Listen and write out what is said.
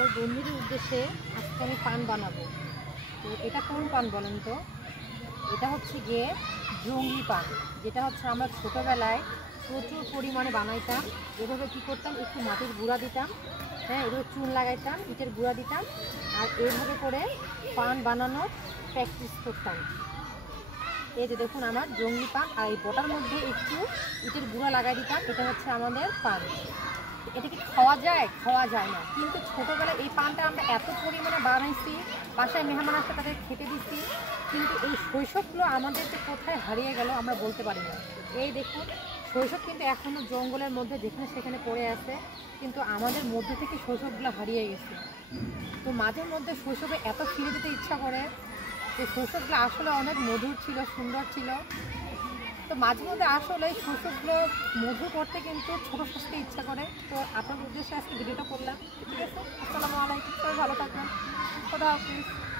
আমার বন্ধুদের উদ্দেশ্যে আজকে আমি পান বানাবো। তো এটা কোন পান বলেন তো? এটা হচ্ছে গিয়ে জঙ্গলি পান, যেটা হচ্ছে আমরা ছোটোবেলায় প্রচুর পরিমাণে বানাইতাম। এভাবে কী করতাম, একটু মাটির গুঁড়া দিতাম, হ্যাঁ, এভাবে চুন লাগাইতাম, ইটের গুঁড়া দিতাম, আর এভাবে করে পান বানানোর প্র্যাকটিস করতাম। এই যে দেখুন আমার জঙ্গলি পান, আর এই বটার মধ্যে একটু ইটের গুঁড়া লাগাই দিতাম, এটা হচ্ছে আমাদের পান। এটা কি খাওয়া যায়? খাওয়া যায় না, কিন্তু ছোটোবেলায় এই পানটা আমরা এত পরিমাণে বানাইছি, বাসায় মেহমান আসতে তাদের খেতে দিচ্ছি, কিন্তু এই শৈশবগুলো আমাদের যে কোথায় হারিয়ে গেল আমরা বলতে পারি না। এই দেখুন, শৈশব কিন্তু এখনও জঙ্গলের মধ্যে যেখানে সেখানে পড়ে আছে, কিন্তু আমাদের মধ্যে থেকে শৈশবগুলো হারিয়ে গেছে। তো মাঝে মধ্যে শৈশবে এত ফিরে যেতে ইচ্ছা করে, যে শৈশবগুলো আসলে অনেক মধুর ছিল, সুন্দর ছিল। তো মাঝে মধ্যে আসলে এই শৈশবগুলো মধু করতে কিন্তু ছোটো থাকতে ইচ্ছা করে। তো আপনার উদ্দেশ্যে আজকে ভিডিওটা করলাম। ঠিক আছে, আসসালামু আলাইকুম, সবাই ভালো থাকবেন, খোদা হাফিজ।